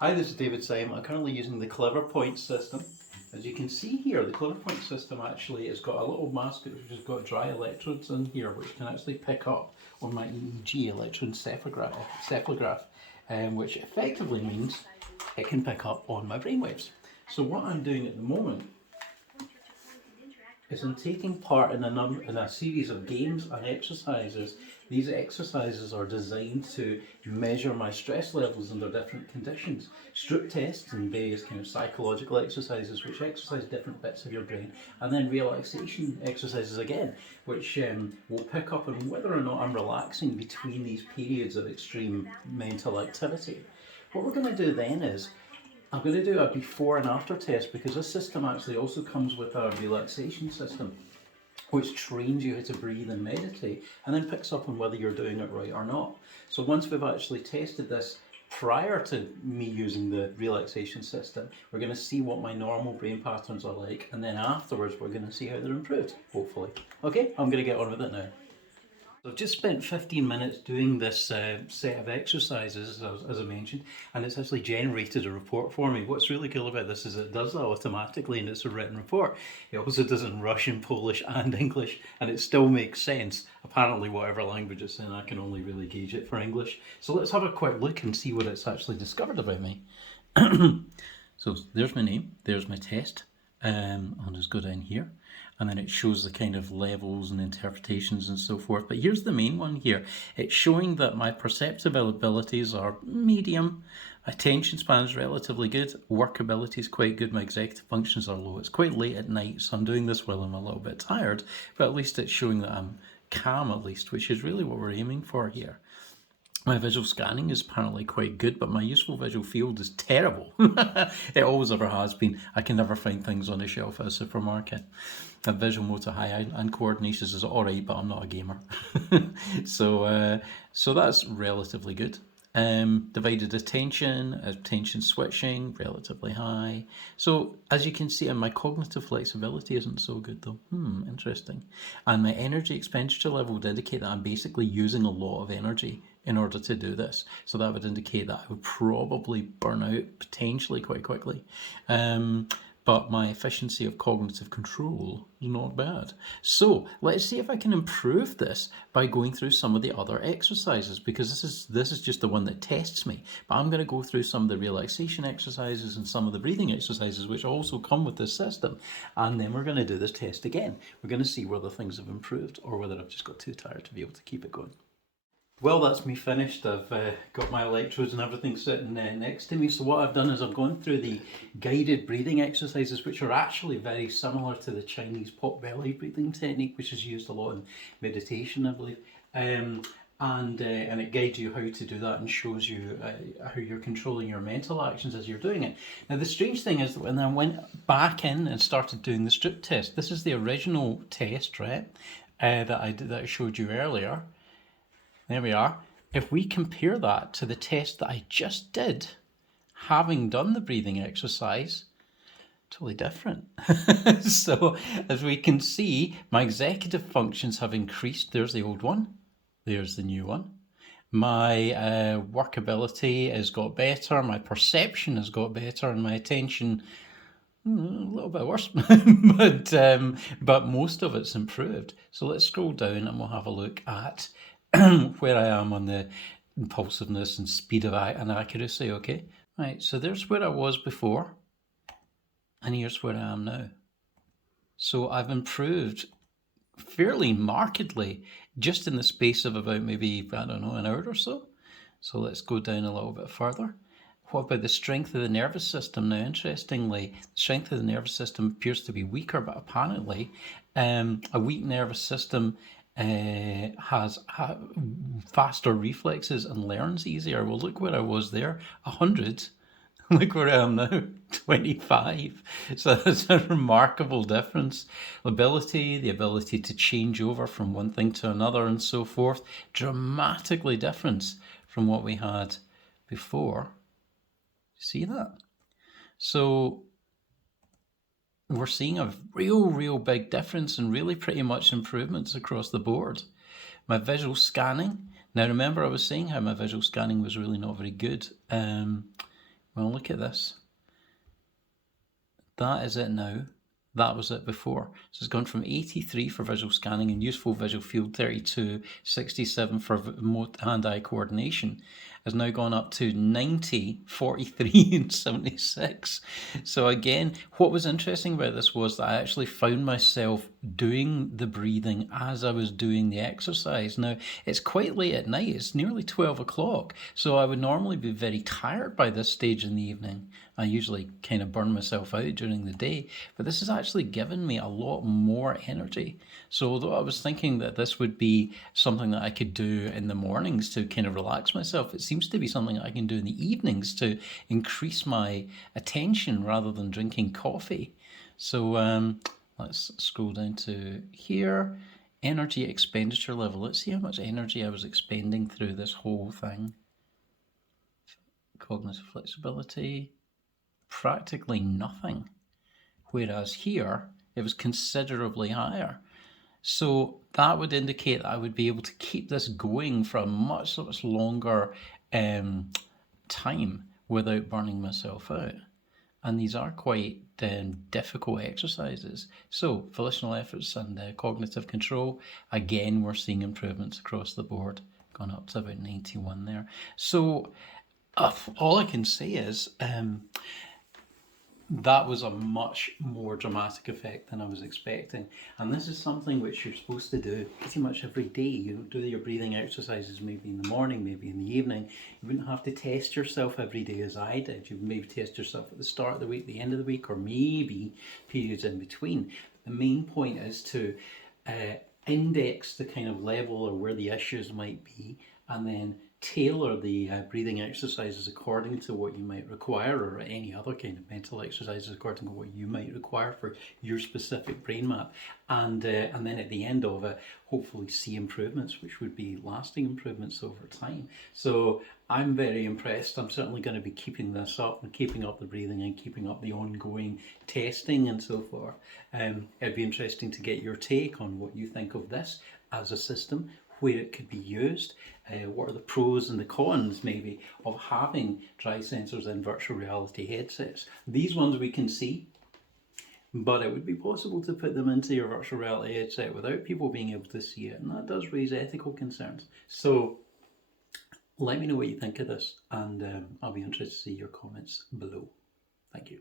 Hi, this is David Simon. I'm currently using the Cleverpoint system. As you can see here, the Cleverpoint system actually has got a little mask which has got dry electrodes in here which can actually pick up on my EEG, electroencephalograph, which effectively means it can pick up on my brainwaves. So what I'm doing at the moment is I'm taking part in a series of games and exercises. These exercises are designed to measure my stress levels under different conditions. Strip tests and various kind of psychological exercises which exercise different bits of your brain, and then relaxation exercises again, which will pick up on whether or not I'm relaxing between these periods of extreme mental activity. What we're going to do then is I'm going to do a before and after test, because this system actually also comes with a relaxation system which trains you how to breathe and meditate and then picks up on whether you're doing it right or not. So once we've actually tested this prior to me using the relaxation system, we're going to see what my normal brain patterns are like, and then afterwards we're going to see how they're improved, hopefully. Okay, I'm going to get on with it now. So I've just spent 15 minutes doing this set of exercises, as I mentioned, and it's actually generated a report for me. What's really cool about this is it does that automatically, and it's a written report. It also does it in Russian, Polish and English, and it still makes sense. Apparently whatever language it's in, I can only really gauge it for English. So let's have a quick look and see what it's actually discovered about me. So there's my name, there's my test. I'll just go down here, and then it shows the kind of levels and interpretations and so forth. But here's the main one here. It's showing that my perceptive abilities are medium, attention span is relatively good, work ability is quite good, my executive functions are low. It's quite late at night, so I'm doing this while I'm a little bit tired, but at least it's showing that I'm calm at least, which is really what we're aiming for here. My visual scanning is apparently quite good, but my useful visual field is terrible. It always ever has been. I can never find things on a shelf at a supermarket. My visual motor high and coordinations is alright, but I'm not a gamer. So that's relatively good. Divided attention switching, relatively high. So as you can see, and my cognitive flexibility isn't so good though. Interesting. And my energy expenditure level would indicate that I'm basically using a lot of energy in order to do this. So that would indicate that I would probably burn out potentially quite quickly. But my efficiency of cognitive control is not bad. So let's see if I can improve this by going through some of the other exercises, because this is just the one that tests me. But I'm going to go through some of the relaxation exercises and some of the breathing exercises which also come with this system, and then we're going to do this test again. We're going to see whether things have improved or whether I've just got too tired to be able to keep it going. Well, that's me finished. I've got my electrodes and everything sitting next to me. So what I've done is I've gone through the guided breathing exercises, which are actually very similar to the Chinese pot belly breathing technique, which is used a lot in meditation, I believe. And it guides you how to do that and shows you how you're controlling your mental actions as you're doing it. Now, the strange thing is that when I went back in and started doing the strip test, this is the original test, right, that I showed you earlier. There we are. If we compare that to the test that I just did, having done the breathing exercise, totally different. So as we can see, my executive functions have increased. There's the old one. There's the new one. My workability has got better. My perception has got better, and my attention a little bit worse, but most of it's improved. So let's scroll down and we'll have a look at where I am on the impulsiveness and speed of and accuracy. Okay, right, so there's where I was before, and here's where I am now. So I've improved fairly markedly just in the space of about maybe, I don't know, an hour or so. So let's go down a little bit further. What about the strength of the nervous system? Now, interestingly, the strength of the nervous system appears to be weaker, but apparently a weak nervous system has faster reflexes and learns easier. Well, look where I was there, 100. Look where I am now, 25. So that's a remarkable difference. The ability to change over from one thing to another and so forth, dramatically different from what we had before. See that? So we're seeing a real big difference and really pretty much improvements across the board. My visual scanning. Now remember I was saying how my visual scanning was really not very good. Well, look at this. That is it now. That was it before. So it's gone from 83 for visual scanning and useful visual field, 32, 67 for remote hand-eye coordination. Has now gone up to 90, 43 and 76. So again, what was interesting about this was that I actually found myself doing the breathing as I was doing the exercise. Now, it's quite late at night. It's nearly 12 o'clock. So I would normally be very tired by this stage in the evening. I usually kind of burn myself out during the day, but this has actually given me a lot more energy. So although I was thinking that this would be something that I could do in the mornings to kind of relax myself, it seems to be something I can do in the evenings to increase my attention rather than drinking coffee. So let's scroll down to here. Energy expenditure level. Let's see how much energy I was expending through this whole thing. Cognitive flexibility. Practically nothing, whereas here it was considerably higher. So that would indicate that I would be able to keep this going for a much longer time without burning myself out. And these are quite difficult exercises. So volitional efforts and cognitive control, again, we're seeing improvements across the board, gone up to about 91 there. So all I can say is that was a much more dramatic effect than I was expecting. And this is something which you're supposed to do pretty much every day. You do your breathing exercises maybe in the morning, maybe in the evening. You wouldn't have to test yourself every day as I did. You maybe test yourself at the start of the week, the end of the week, or maybe periods in between. The main point is to index the kind of level or where the issues might be, and then tailor the breathing exercises according to what you might require, or any other kind of mental exercises according to what you might require for your specific brain map, and then at the end of it hopefully see improvements, which would be lasting improvements over time. So I'm very impressed. I'm certainly going to be keeping this up and keeping up the breathing and keeping up the ongoing testing and so forth. It'd be interesting to get your take on what you think of this as a system, where it could be used. What are the pros and the cons maybe of having dry sensors in virtual reality headsets? These ones we can see, but it would be possible to put them into your virtual reality headset without people being able to see it, and that does raise ethical concerns. So let me know what you think of this, and I'll be interested to see your comments below. Thank you.